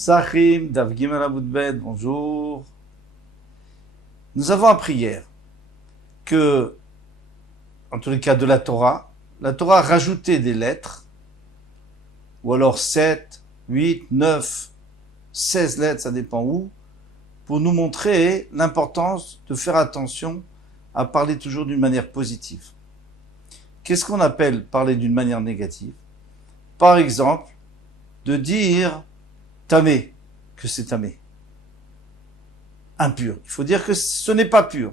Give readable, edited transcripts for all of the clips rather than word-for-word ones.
Sachim, Dav Gimel Aboudbed, bonjour. Nous avons appris hier que, en tous les cas de la Torah rajoutait des lettres, ou alors 7, 8, 9, 16 lettres, ça dépend où, pour nous montrer l'importance de faire attention à parler toujours d'une manière positive. Qu'est-ce qu'on appelle parler d'une manière négative? Par exemple, de dire tamé, que c'est tamé, impur. Il faut dire que ce n'est pas pur.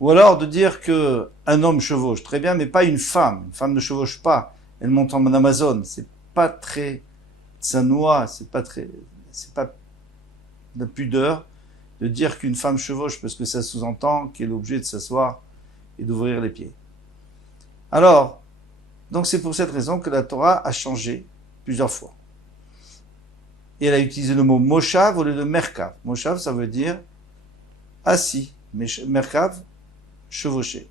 Ou alors de dire que un homme chevauche, très bien, mais pas une femme. Une femme ne chevauche pas. Elle monte en Amazon. C'est pas très tsanoua, c'est pas de pudeur de dire qu'une femme chevauche parce que ça sous-entend qu'elle est obligée de s'asseoir et d'ouvrir les pieds. Alors, donc c'est pour cette raison que la Torah a changé plusieurs fois. Et elle a utilisé le mot moshav au lieu de merkav. Moshav, ça veut dire assis. Merkav, chevauché.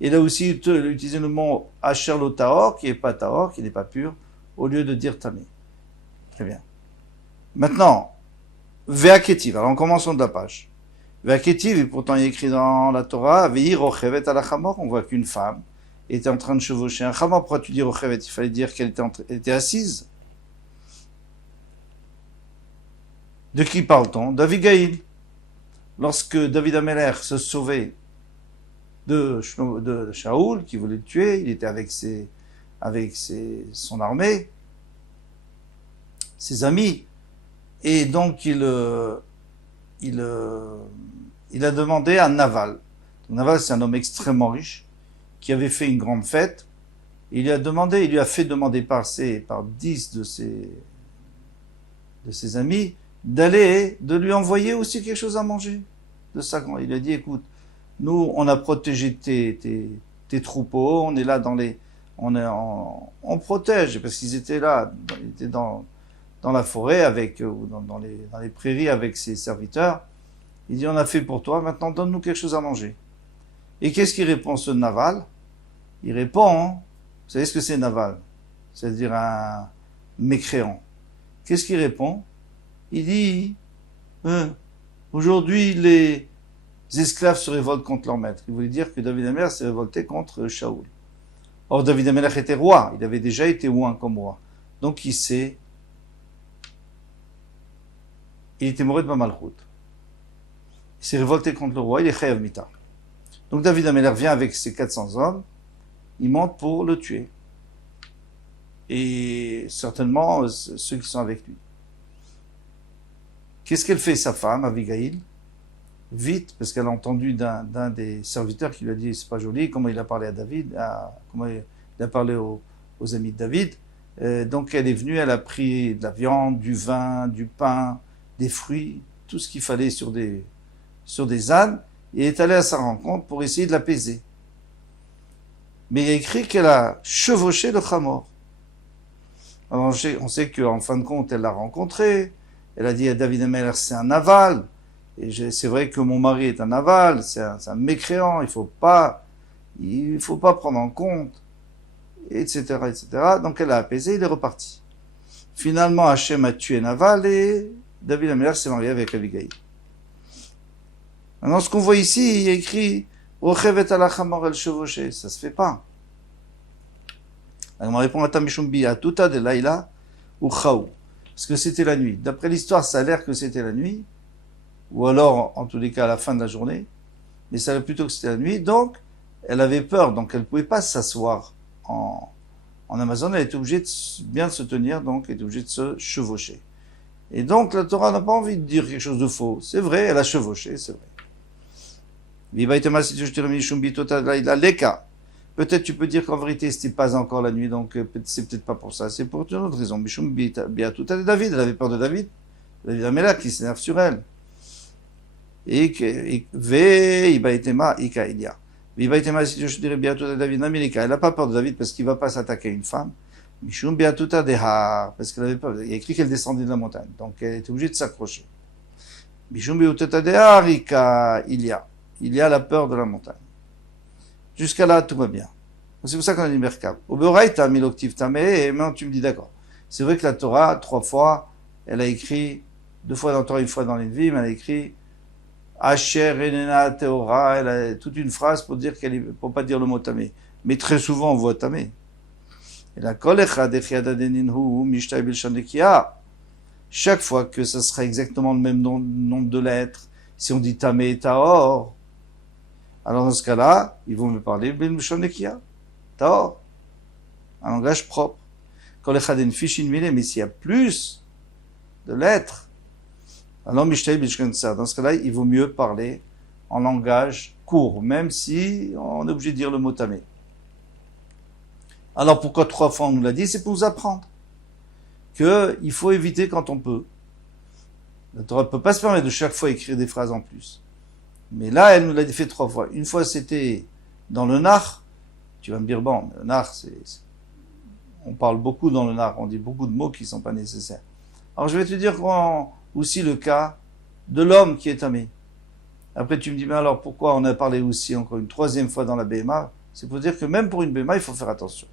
Et elle a aussi utilisé le mot asher lo tahor, qui n'est pas tahor, qui n'est pas pur, au lieu de dire tamé. Très bien. Maintenant, ve'aketiv. Alors, commençons de la page. Ve'aketiv, et pourtant il est écrit dans la Torah, ve'i rochevet ala chamor. On voit qu'une femme était en train de chevaucher un chamor. Pourquoi tu dis rochevet? Il fallait dire qu'elle était assise. De qui parle-t-on? D'Avigaïl. Lorsque David Améler se sauvait de Shaoul, qui voulait le tuer, il était avec son armée, ses amis, et donc il a demandé à Naval. Donc, Naval, c'est un homme extrêmement riche, qui avait fait une grande fête. Il lui a fait demander par 10 de ses amis, de lui envoyer aussi quelque chose à manger. Il a dit, écoute, nous, on a protégé tes troupeaux, on est là on protège, parce qu'ils étaient là, ils étaient dans la forêt ou dans les prairies avec ses serviteurs. Il dit, on a fait pour toi, maintenant donne-nous quelque chose à manger. Et qu'est-ce qu'il répond, ce Naval? Il répond, vous savez ce que c'est Naval? C'est-à-dire un mécréant. Qu'est-ce qu'il répond? Il dit, aujourd'hui, les esclaves se révoltent contre leur maître. Il voulait dire que David Améler s'est révolté contre Shaoul. Or, David Améler était roi. Il avait déjà été oint comme roi. Donc, il était mouré de Malchut. Il s'est révolté contre le roi. Il est chayav mita. Donc, David Améler vient avec ses 400 hommes. Il monte pour le tuer. Et certainement, ceux qui sont avec lui. Qu'est-ce qu'elle fait, sa femme, Abigail? Vite, parce qu'elle a entendu d'un des serviteurs qui lui a dit c'est pas joli, comment il a parlé à David, comment il a parlé aux amis de David. Donc elle est venue, elle a pris de la viande, du vin, du pain, des fruits, tout ce qu'il fallait sur des ânes, et est allée à sa rencontre pour essayer de l'apaiser. Mais il y a écrit qu'elle a chevauché le chamor. Alors on sait qu'en fin de compte, elle l'a rencontré. Elle a dit à David Améler, c'est un Naval. Et c'est vrai que mon mari est un Naval, c'est un mécréant, il faut pas prendre en compte, etc., etc. Donc elle a apaisé, il est reparti. Finalement, Hachem a tué Naval et David Améler s'est marié avec Abigail. Maintenant, ce qu'on voit ici, il y a écrit, Rochevet ala chamor el chevauché, ça se fait pas. Alors, on répond à Tamishumbi, à Tuta de Laïla, ou Chaou. Parce que c'était la nuit. D'après l'histoire, ça a l'air que c'était la nuit, ou alors, en tous les cas, à la fin de la journée, mais ça a l'air plutôt que c'était la nuit, donc, elle avait peur, donc elle ne pouvait pas s'asseoir en Amazon, elle était obligée de bien se tenir, donc elle était obligée de se chevaucher. Et donc, la Torah n'a pas envie de dire quelque chose de faux. C'est vrai, elle a chevauché, c'est vrai. Peut-être tu peux dire qu'en vérité, c'était pas encore la nuit, donc c'est peut-être pas pour ça. C'est pour une autre raison. Mishum biatuta de David, elle avait peur de David. David Améler qui s'énerve sur elle. Et elle n'a pas peur de David parce qu'il va pas s'attaquer à une femme. Mishum biatuta dehar, parce qu'elle avait peur. Il y a écrit qu'elle descendait de la montagne, donc elle était obligée de s'accrocher. Mishum biatuta dehar, il y a la peur de la montagne. Jusqu'à là, tout va bien. C'est pour ça qu'on a dit Merkav. Au Beoraïta, Miloktiv Tameh, et maintenant tu me dis d'accord. C'est vrai que la Torah, 3 fois, elle a écrit 2 fois dans le Torah, 1 fois dans les Nevi'im, elle a écrit Asher Enena Teora, elle a toute une phrase pour dire pour pas dire le mot tamé. Mais très souvent on voit tamé. Et la kol echad echad adeninhu mishtai bilshon nekia. Chaque fois que ça sera exactement le même nombre de lettres, si on dit tamé et taor, alors dans ce cas-là, ils vont me parler bilshon nekia, taor, un langage propre. Kol echad en fishin mile, mais s'il y a plus de lettres, alors mishtai bilshon nekia. Dans ce cas-là, il vaut mieux parler en langage court, même si on est obligé de dire le mot tamé. Alors pourquoi 3 fois on nous l'a dit? C'est pour nous apprendre qu'il faut éviter quand on peut. La Torah ne peut pas se permettre de chaque fois écrire des phrases en plus. Mais là, elle nous l'a fait 3 fois. Une fois, c'était dans le nar. Tu vas me dire, bon, le nar, on parle beaucoup dans le nar. On dit beaucoup de mots qui ne sont pas nécessaires. Alors je vais te dire aussi le cas de l'homme qui est tamé. Après, tu me dis, mais alors pourquoi on a parlé aussi encore une 3e fois dans la BMA? C'est pour dire que même pour une BMA, il faut faire attention.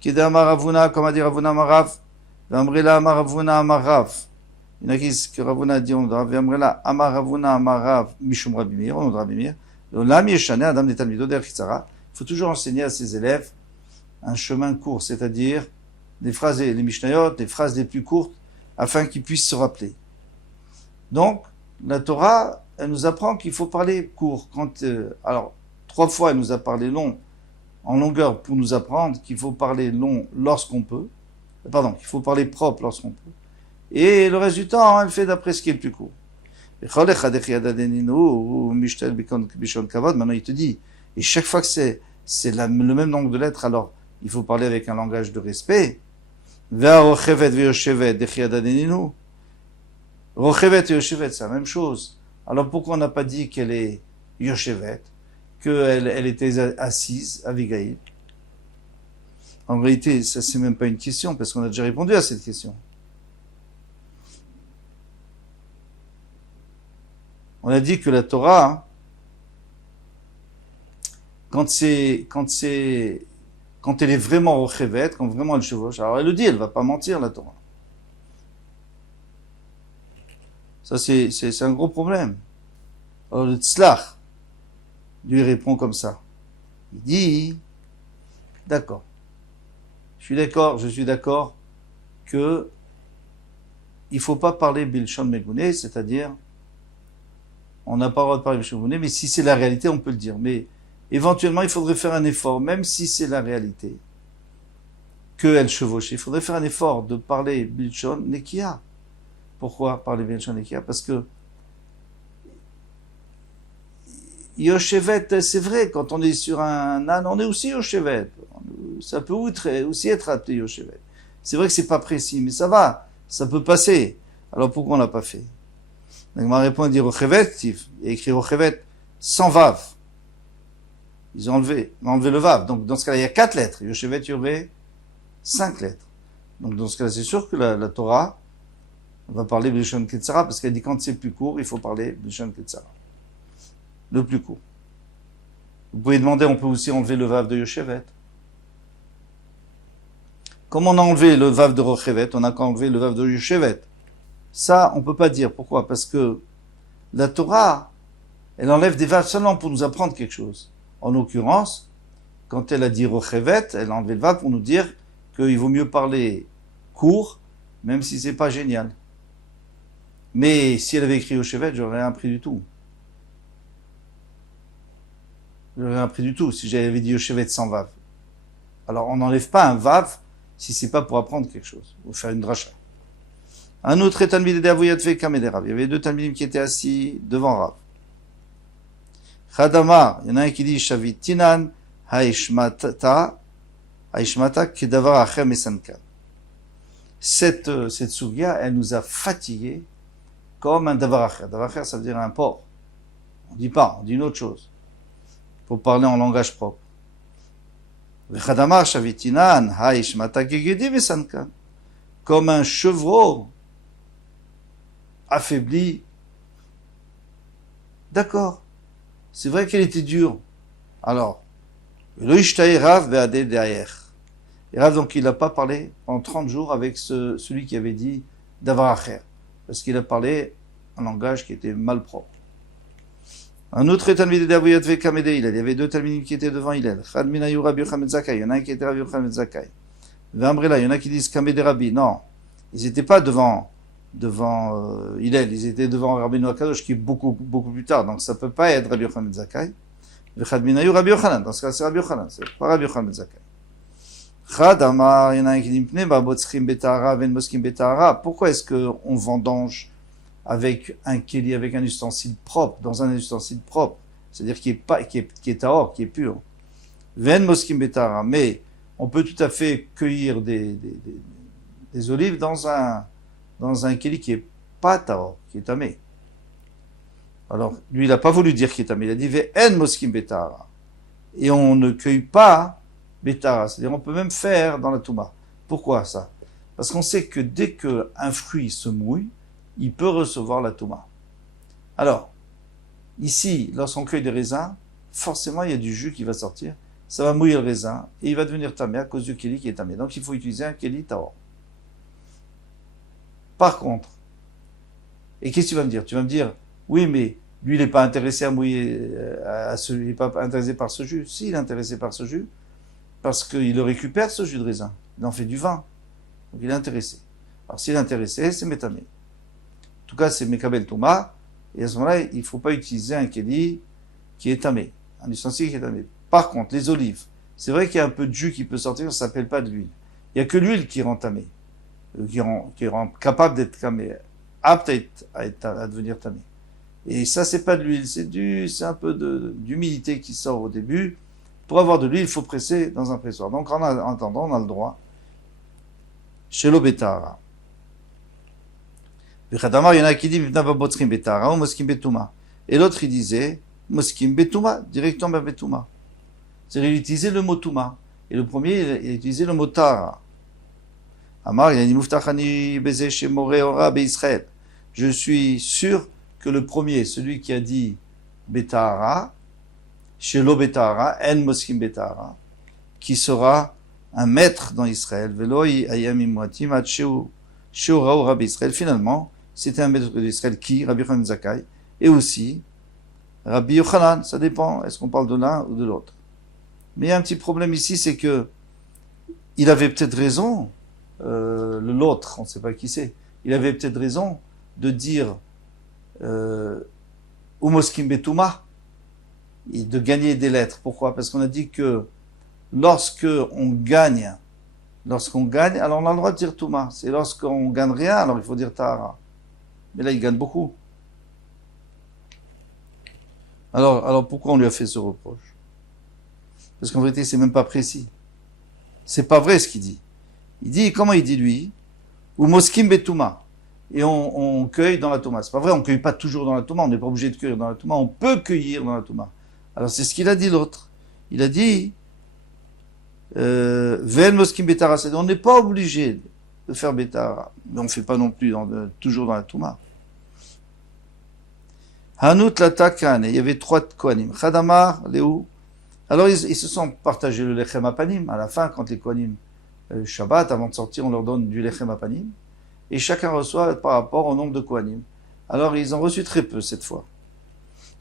Kida Maravuna, comme a dit Ravuna Marav, Vamrila Amaravuna Amarav. Il y en a qui que Ravuna dit, on doit Vamrila Amaravuna Amarav, Mishum Rabimir, on doit Rabimir. L'Am Yeshane, Adam Netalmido Der Kitzara. Il faut toujours enseigner à ses élèves un chemin court, c'est-à-dire des phrases, les Mishnayot, des phrases les plus courtes, afin qu'ils puissent se rappeler. Donc, la Torah, elle nous apprend qu'il faut parler court. Alors, 3 fois, elle nous a parlé long, en longueur, pour nous apprendre qu'il faut parler long lorsqu'on peut. Pardon, qu'il faut parler propre lorsqu'on peut. Et le reste du temps, elle fait d'après ce qui est le plus court. Maintenant, il te dit, et chaque fois que c'est le même nombre de lettres, alors il faut parler avec un langage de respect. Rochevet et Yoshevet, c'est la même chose. Alors pourquoi on n'a pas dit qu'elle est Yoshevet, qu'elle était assise, Abigail? En réalité, ça c'est même pas une question, parce qu'on a déjà répondu à cette question. On a dit que la Torah, quand elle est vraiment Rochevet, quand vraiment elle chevauche, alors elle le dit, elle va pas mentir, la Torah. Ça, c'est un gros problème. Alors, le Tzlach, lui répond comme ça. Il dit, d'accord. Je suis d'accord que il faut pas parler Bilshon Megouné, c'est-à-dire, on n'a pas le droit de parler Bilshon Megouné, mais si c'est la réalité, on peut le dire. Mais, éventuellement, il faudrait faire un effort, même si c'est la réalité, qu'elle chevauche. Il faudrait faire un effort de parler Bilshon Nekia. Pourquoi parler Bilshon Nekia? Parce que Yoshevet, c'est vrai, quand on est sur un âne, on est aussi Yoshevet. Ça peut aussi être appelé Yoshevet. C'est vrai que c'est pas précis, mais ça va, ça peut passer. Alors pourquoi on l'a pas fait? Donc ma réponse dit Rochevet, il y a écrit Rochevet sans vav. Ils ont enlevé le vav. Donc dans ce cas-là, il y a 4 lettres. Yoshevet, il y aurait 5 lettres. Donc dans ce cas-là, c'est sûr que la Torah va parler Bilshon Ketzara, parce qu'elle dit quand c'est plus court, il faut parler Bilshon Ketzara. Le plus court. Vous pouvez demander, on peut aussi enlever le vav de Yoshevet. Comme on a enlevé le vav de Rochevet, on a qu'à enlever le vav de Yoshevet. Ça, on peut pas dire. Pourquoi? Parce que la Torah, elle enlève des vav seulement pour nous apprendre quelque chose. En l'occurrence, quand elle a dit Rochevet, elle a enlevé le vav pour nous dire qu'il vaut mieux parler court, même si c'est pas génial. Mais si elle avait écrit Yoshevet, j'aurais rien appris du tout. J'aurais rien appris du tout si j'avais dit Yoshevet sans vav. Alors, on n'enlève pas un vav si c'est pas pour apprendre quelque chose, ou faire une dracha. Un autre talmid de Avoyat fait Kameder Rav. Il y avait 2 talmidim qui étaient assis devant Rav. Chadamar, il y en a un qui dit Shavitinan Haishmata Kedavar Acher Mesankan. Cette sugia, elle nous a fatigués comme un davar acher. Davar acher, ça veut dire un porc. On dit pas, on dit une autre chose. Pour parler en langage propre. Comme un chevreau affaibli. D'accord. C'est vrai qu'elle était dure. Alors, Et Rav, donc, il n'a pas parlé pendant 30 jours avec celui qui avait dit d'avoir acher. Parce qu'il a parlé un langage qui était malpropre. Un autre Talmid d'Avuyat Vekamede Hillel. Il y avait deux Talmidim qui étaient devant Hillel. Chad Minayu Rabbi Yochanan Zakkai. Il y en a un qui était Rabbi Yochanan Zakkai. V'amrela, il y en a qui disent Kamede Rabbi. Non. Ils n'étaient pas devant Hillel. Ils étaient devant Rabbi Noakadosh qui est beaucoup plus tard. Donc ça ne peut pas être Rabbi Yochanan Zakkai. V'chad Minayu Rabbi Yochanan. Dans ce cas, c'est Rabbi Yochanan. C'est pas Rabbi Yochanan Zakkai. Chad Amar, il y en a un qui dit Pne, Babotzrim Betahara, Ven Moskim Betahara. Pourquoi est-ce qu'on vendange avec un keli, avec un ustensile propre, dans un ustensile propre, c'est-à-dire qui est tahor, qui est pur. Ven moskim betara, mais on peut tout à fait cueillir des olives dans un keli qui est pas tahor, qui est tamé. Alors, lui, il n'a pas voulu dire qui est tamé, il a dit ven moskim betara. Et on ne cueille pas betara, c'est-à-dire on peut même faire dans la touma. Pourquoi ça? Parce qu'on sait que dès qu'un fruit se mouille, il peut recevoir la touma. Alors, ici, lorsqu'on cueille des raisins, forcément, il y a du jus qui va sortir. Ça va mouiller le raisin et il va devenir tamé à cause du keli qui est tamé. Donc, il faut utiliser un keli tahor. Par contre, et qu'est-ce que tu vas me dire? Tu vas me dire, oui, mais lui, il n'est pas intéressé à mouiller, il n'est pas intéressé par ce jus. Si, il est intéressé par ce jus, parce qu'il le récupère, ce jus de raisin. Il en fait du vin. Donc, il est intéressé. Alors, s'il est intéressé, c'est métamé. En tout cas, c'est Mekabel Touma, et à ce moment-là, il ne faut pas utiliser un keli qui est tamé, un ustensile qui est tamé. Par contre, les olives, c'est vrai qu'il y a un peu de jus qui peut sortir, ça ne s'appelle pas de l'huile. Il n'y a que l'huile qui rend tamé, qui rend capable d'être tamé, apte à devenir tamé. Et ça, c'est pas de l'huile, c'est un peu d'humidité qui sort au début. Pour avoir de l'huile, il faut presser dans un pressoir. Donc, en attendant, on a le droit. Chez l'obétara. Il y en a qui disent Betara ou Moskim Betuma. Et l'autre, il disait Moskim Betuma, directement Betuma. C'est-à-dire, il utilisait le mot Touma. Et le premier, il utilisait le mot Tara. Amar, il a dit Muftachani Beze Shemore Ora Israël. Je suis sûr que le premier, celui qui a dit Betara, Shelo Betara, En Moskim Betara, qui sera un maître dans Israël, Veloi Ayam Imwatim Atcheu Sheorao Rabbi Israël, finalement, c'était un maître d'Israël qui, Rabbi Yochanan Zakkai, et aussi Rabbi Yochanan, ça dépend, est-ce qu'on parle de l'un ou de l'autre. Mais il y a un petit problème ici, c'est que il avait peut-être raison, l'autre, on ne sait pas qui c'est, il avait peut-être raison de dire Umoskim Betuma, et de gagner des lettres. Pourquoi? Parce qu'on a dit que lorsqu'on gagne, alors on a le droit de dire Touma. C'est lorsqu'on gagne rien, alors il faut dire Tahara. Mais là, il gagne beaucoup. Alors pourquoi on lui a fait ce reproche? Parce qu'en vérité, c'est même pas précis. C'est pas vrai ce qu'il dit. Comment il dit lui? Ou Moskim Betuma. Et on cueille dans la Touma. C'est pas vrai, on cueille pas toujours dans la Touma. On n'est pas obligé de cueillir dans la Touma. On peut cueillir dans la Touma. Alors c'est ce qu'il a dit l'autre. Il a dit Ven Moskim Betara, on n'est pas obligé de faire Betara, mais on ne fait pas non plus toujours dans la Touma. Hanout la Takan, il y avait 3 Kohanim. Chadamar, Léou. Alors ils se sont partagés le Lechem Apanim. À la fin, quand les Kohanim, Shabbat, avant de sortir, on leur donne du Lechem Apanim. Et chacun reçoit par rapport au nombre de Kohanim. Alors ils ont reçu très peu cette fois.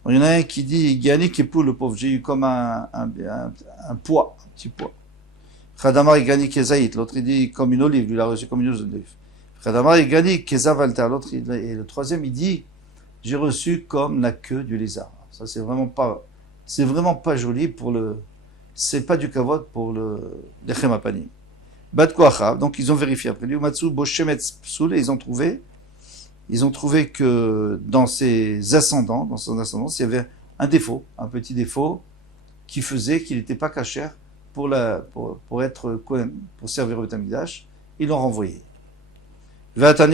Il y en a un qui dit Gani Kepou, le pauvre, j'ai eu comme un poids, un petit poids. Khadamar Gani Kezaït, l'autre il dit comme une olive, lui il a reçu comme une olive. Khadamar Gani Kezavalta, l'autre, et le troisième il dit j'ai reçu comme la queue du lézard. Ça c'est vraiment pas joli c'est pas du kavod pour le Lechem Apanim. Bat Koachav, donc ils ont vérifié après lui, Umatsu Boshemetz Psoul, et ils ont trouvé que dans son ascendance, il y avait un défaut, un petit défaut, qui faisait qu'il n'était pas cachère pour être Kohen, pour servir au Beth Amikdash. Ils l'ont renvoyé. Pendant,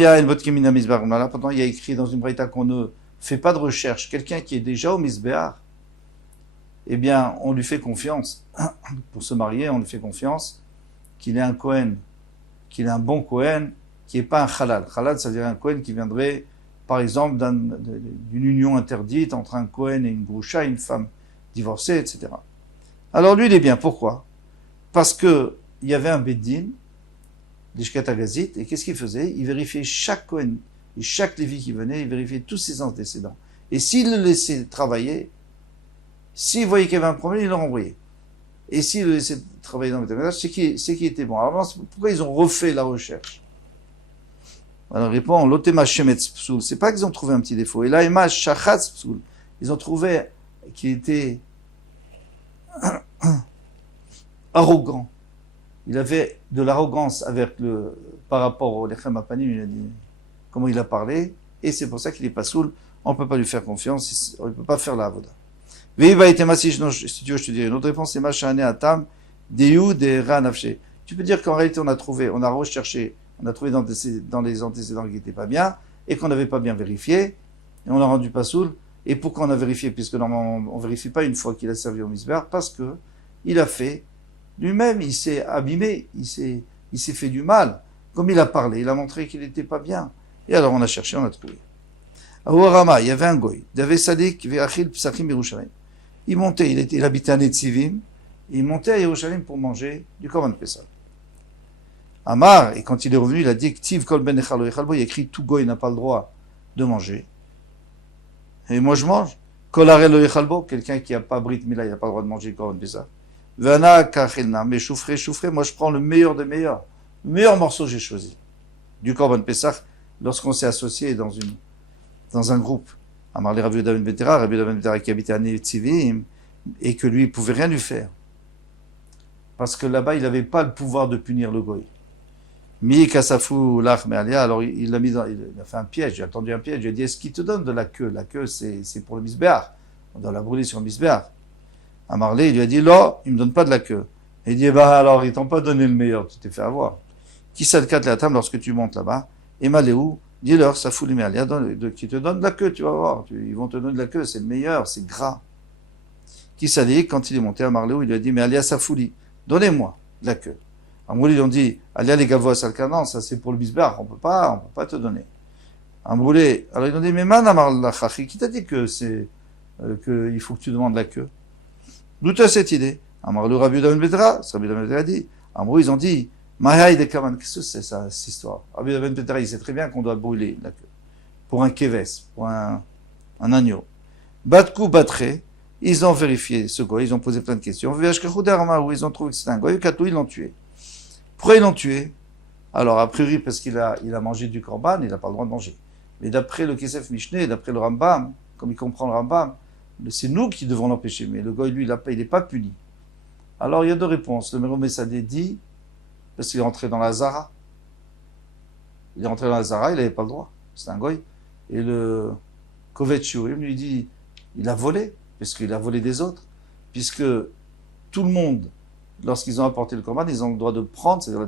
il y a écrit dans une braïta qu'on ne fait pas de recherche. Quelqu'un qui est déjà au Mizbeach, eh bien, on lui fait confiance. Pour se marier, on lui fait confiance qu'il est un Kohen, qu'il est un bon Kohen, qui n'est pas un halal. Halal, ça veut dire un Kohen qui viendrait, par exemple, d'une union interdite entre un Kohen et une Groucha, une femme divorcée, etc. Alors lui, il est bien. Pourquoi? Parce que il y avait un Beddin, l'Ishkat Agazit, et qu'est-ce qu'il faisait? Il vérifiait chaque Kohen et chaque Lévi qui venait, il vérifiait tous ses antécédents. Et s'il le laissait travailler, s'il voyait qu'il y avait un problème, il le renvoyait. Et s'il le laissait travailler dans le méthaménage, c'est qu'il était bon. Alors, pourquoi ils ont refait la recherche? Alors, il répond, l'otema shemetz psoul. C'est pas qu'ils ont trouvé un petit défaut. Et là, ima shachatz psoul. Ils ont trouvé qu'il était arrogant. Il avait de l'arrogance par rapport au lechem apanim, il a dit, comment il a parlé, et c'est pour ça qu'il est pas soul. On ne peut pas lui faire confiance, on ne peut pas faire la avoda. Si tu veux, je te dirai une autre réponse, c'est Machane Atam, Deyu de Ranafche. Tu peux dire qu'en réalité, on a recherché, on a trouvé dans les antécédents qui n'étaient pas bien, et qu'on n'avait pas bien vérifié, et on l'a rendu pas soul. Et pourquoi on a vérifié? Puisque normalement, on ne vérifie pas une fois qu'il a servi au misbar, parce que il a fait, lui-même, il s'est abîmé, il s'est fait du mal. Comme il a parlé, il a montré qu'il n'était pas bien. Et alors on a cherché, on a trouvé. À Ouarama, il y avait un goy, David Sadik, Ve'achil Psachim Yerushalayim. Il montait, il habitait à Netzivim, il montait à Yerushalayim pour manger du Korban Pessah. Amar, et quand il est revenu, il a dit, Ktiv Kol Ben Echalo Echalbo, il a écrit, tout goy n'a pas le droit de manger. Et moi je mange. Kol Arelo Echalbo, quelqu'un qui n'a pas Brit Mila, il n'a pas le droit de manger du Korban Pessah. Vana Kachilna, mais choufré, moi je prends le meilleur des meilleurs. Le meilleur morceau j'ai choisi. Du Korban Pessah, lorsqu'on s'est associé dans un groupe. Amar Rabbi Yehuda ben Betera qui habitait à Netzivim, et que lui, il pouvait rien lui faire. Parce que là-bas, il n'avait pas le pouvoir de punir le goy. Mi Kasafu Lach Me'alia, alors il a fait un piège, il a tendu un piège, il a dit, est-ce qu'il te donne de la queue? La queue, c'est pour le misbéach. On doit la brûler sur le misbéach. Amarlé, il lui a dit, là, il me donne pas de la queue. Et il dit, alors, ils t'ont pas donné le meilleur, tu t'es fait avoir. Qui s'adkat la table lorsque tu montes là-bas? Et Maléou, dis-leur, ça fout les merlias, qui te donne de la queue, tu vas voir. Ils vont te donner de la queue, c'est le meilleur, c'est gras. Qui s'est dit, quand il est monté à Marléou, il lui a dit, mais Alia Safouli, donnez-moi de la queue. Amrouli, ils ont dit, Alia les gavois salkanan, ça c'est pour le bisbar, on peut pas te donner. Amrouli, alors ils ont dit, mais man amar lachachi, qui t'a dit que il faut que tu demandes la queue? D'où tu as cette idée? Amarlou Rabbi Yehuda ben Betera, Rabbi Yehuda ben Betera a dit, Amrouli, ils ont dit, Mahaï de Kaman, qu'est-ce que c'est ça, cette histoire? Rabbi Yehuda ben Betera, il sait très bien qu'on doit brûler la queue. Pour un keves, pour un agneau. Batkou Batre, ils ont vérifié ce goy, ils ont posé plein de questions. VHK Dharma, où ils ont trouvé que c'était un goy, Katou, ils l'ont tué. Pourquoi ils l'ont tué? Alors, a priori, parce qu'il a mangé du korban, il n'a pas le droit de manger. Mais d'après le Kesef Mishneh, d'après le Rambam, comme il comprend le Rambam, c'est nous qui devons l'empêcher. Mais le goy, lui, il n'est pas puni. Alors, il y a deux réponses. Le Mero Messadeh dit, parce qu'il est rentré dans la Zara. Il est rentré dans la Zara, il n'avait pas le droit. C'est un goy. Et le Kovet Shurim lui dit, il a volé, parce qu'il a volé des autres. Puisque tout le monde, lorsqu'ils ont apporté le korban, ils ont le droit de prendre, c'est-à-dire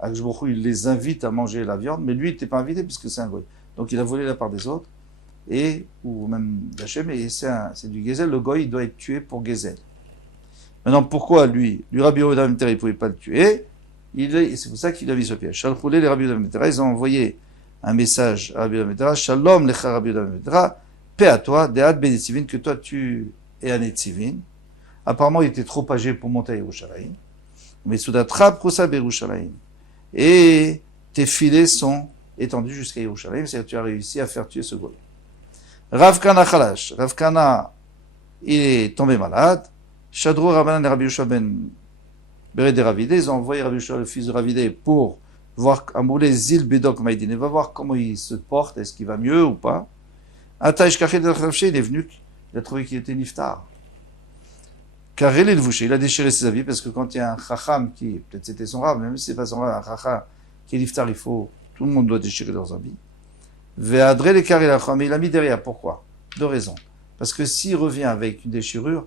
Akshbochou, il les invite à manger la viande, mais lui, il n'était pas invité puisque c'est un goy. Donc il a volé la part des autres, ou même d'Hachem, et c'est du Gezel. Le goy, il doit être tué pour Gezel. Maintenant, pourquoi lui Rabbi Yehuda ben Betera, il ne pouvait pas le tuer? C'est pour ça qu'il a mis ce piège. Shalchoulé, les Rabbi Yehuda ben Betera, ils ont envoyé un message à Rabbi Yehuda ben Betera, Shalom lecha Rabbi Yehuda ben Betera, paix à toi, Dead Benetzivin, que toi tu es à Netzivin. Apparemment, il était trop âgé pour monter à Yerushalayim. Mais Soudatrap Prosa Yerushalayim. Et tes filets sont étendus jusqu'à Yerushalayim, c'est-à-dire que tu as réussi à faire tuer ce goy. Rav Kana Khalash. Rav Kana, il est tombé malade. Shadro Rabbanan et Rabbi Yoshua ben Bered et Ravidé, ils ont envoyé Rabbi Yoshua, le fils de Ravidé, pour voir Amoulé Zil Bedok Maïdin. Il va voir comment il se porte, est-ce qu'il va mieux ou pas. Ataïch Kachel el-Khavché, il est venu, il a trouvé qu'il était niftar. Car il est vouché, il a déchiré ses habits, parce que quand il y a un chacham qui, peut-être c'était son rab, même si c'est pas son rab, un chacham qui est niftar, tout le monde doit déchirer leurs habits. Ve'adre le kar el-Acham, mais il a mis derrière, pourquoi? Deux raisons. Parce que s'il revient avec une déchirure,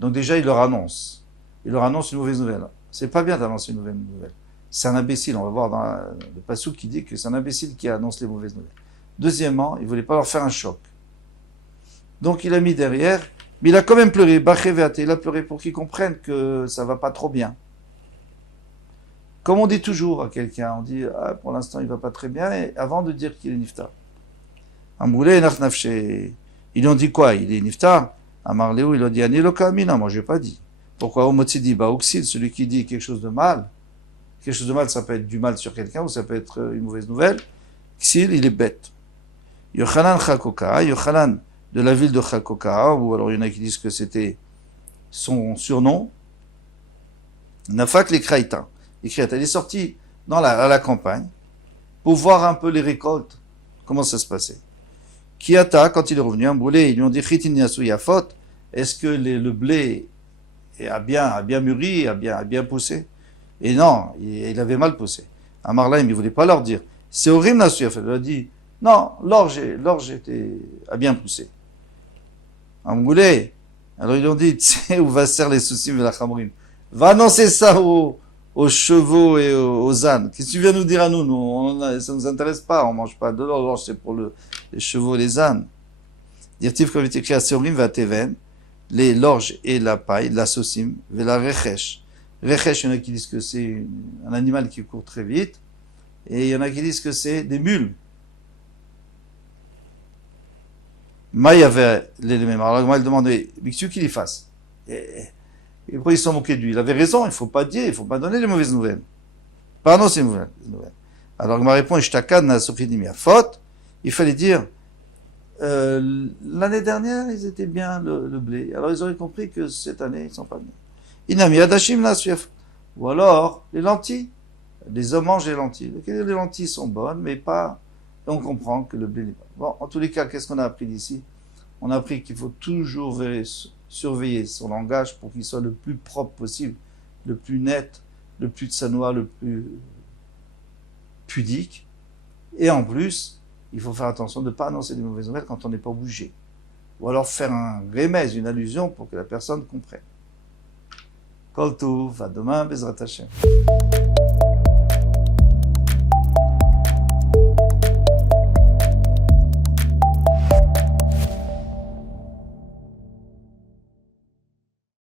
donc déjà il leur annonce une mauvaise nouvelle. C'est pas bien d'annoncer une mauvaise nouvelle. C'est un imbécile, on va voir dans le passouk qui dit que c'est un imbécile qui annonce les mauvaises nouvelles. Deuxièmement, il voulait pas leur faire un choc. Donc il a mis derrière, mais il a quand même pleuré, il a pleuré pour qu'ils comprennent que ça va pas trop bien. Comme on dit toujours à quelqu'un, on dit, pour l'instant il va pas très bien, et avant de dire qu'il est niftar. Amoulé nachnafche, ils lui ont dit quoi? Il est niftar? Amarléou, il a dit, Aniloka Amina, moi j'ai pas dit. Pourquoi Omotsidi, Oxide, celui qui dit quelque chose de mal, quelque chose de mal, ça peut être du mal sur quelqu'un ou ça peut être une mauvaise nouvelle. Ksil, il est bête. Yochanan Chakoka, Yochanan de la ville de Chakoka, ou alors il y en a qui disent que c'était son surnom. Nafak les Kraïta. Il est sorti à la campagne pour voir un peu les récoltes, comment ça se passait. Kiata, quand il est revenu, un boulet, ils lui ont dit Chitin Yasu Yafot, est-ce que le blé a bien mûri, a bien poussé? Et non, il avait mal poussé. Amarla, il ne voulait pas leur dire. C'est horrible, Nasu Yafot. Il a dit non, l'orge a bien poussé. Un boulet. Alors ils lui ont dit, tu sais où va se faire les soucis de la Khamrim. Va annoncer ça aux chevaux et aux ânes. Qu'est-ce que tu viens nous dire à nous? Ça nous intéresse pas, on mange pas de l'orge, c'est pour les chevaux et les ânes. Dirtiv comme il est écrit à Seorim va Teven, l'orge et la paille, la sosim, ve la rechesh. Rechesh, il y en a qui disent que c'est un animal qui court très vite, et il y en a qui disent que c'est des mules. Maï avait les mêmes. Alors moi, il demandait, mais qu'est-ce qu'il y fasse? Et pourquoi ils se sont moqués de lui? Il avait raison, il ne faut pas dire, il ne faut pas donner les mauvaises nouvelles. Pas annoncer les mauvaises nouvelles. Alors il m'a répondu, faute, il fallait dire, l'année dernière, ils étaient bien le blé. Alors ils auraient compris que cette année, ils ne sont pas bien. Inami adashim la suif. Ou alors, les lentilles. Les hommes mangent les lentilles. Les lentilles sont bonnes, mais pas, on comprend que le blé n'est pas. Bon, en tous les cas, qu'est-ce qu'on a appris d'ici? On a appris qu'il faut toujours surveiller son langage pour qu'il soit le plus propre possible, le plus net, le plus tsanoua, le plus pudique. Et en plus, il faut faire attention de ne pas annoncer des mauvaises nouvelles quand on n'est pas obligé. Ou alors faire un remèze, une allusion pour que la personne comprenne. Kol Tov, à demain, Bezrat Hashem.